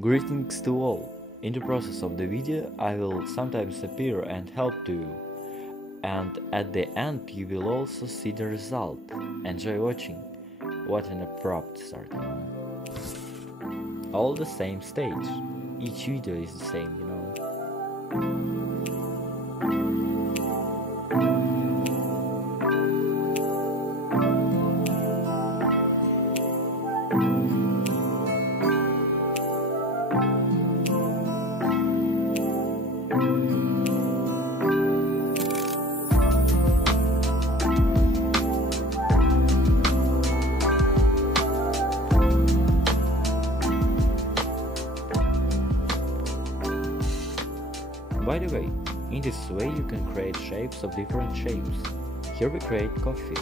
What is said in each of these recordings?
Greetings to all. In the process of the video, I will sometimes appear and help to you. And at the end, you will also see the result. Enjoy watching. What an abrupt start. All the same stage. Each video is the same, you know. By the way, in this way you can create shapes of different shapes. Here we create coffee.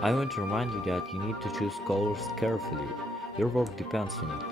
I want to remind you that you need to choose colors carefully. Your work depends on it.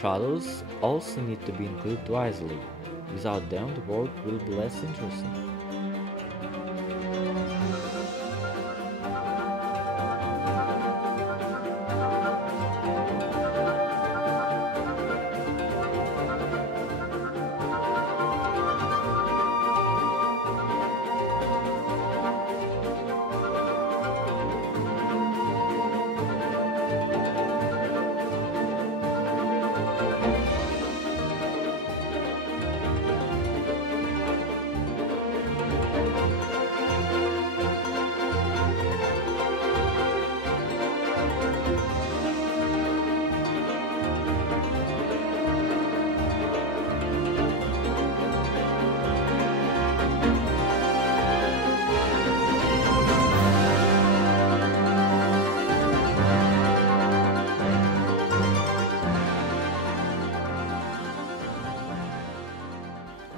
Shadows also need to be included wisely. Without them, the work will be less interesting.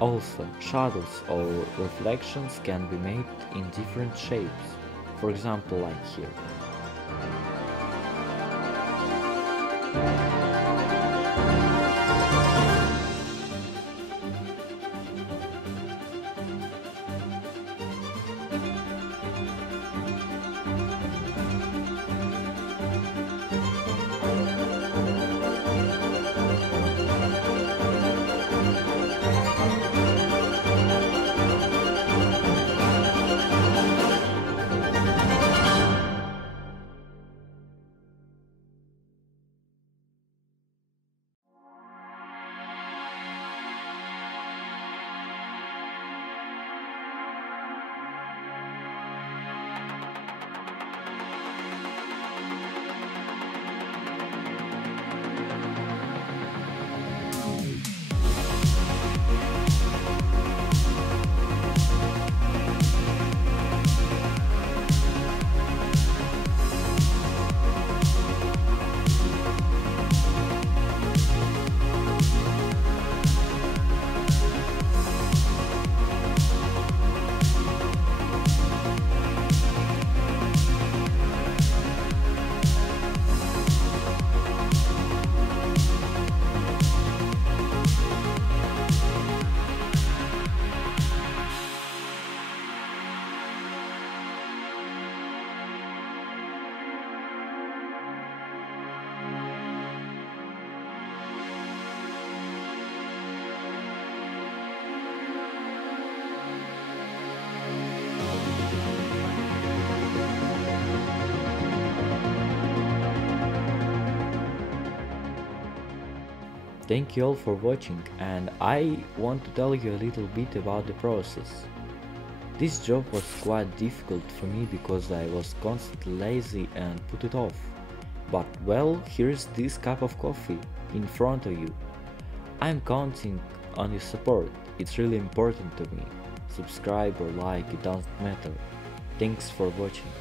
Also, shadows or reflections can be made in different shapes, for example like here. Thank you all for watching, and I want to tell you a little bit about the process. This job was quite difficult for me because I was constantly lazy and put it off. But well, here's this cup of coffee in front of you. I'm counting on your support, it's really important to me. Subscribe or like, it doesn't matter. Thanks for watching.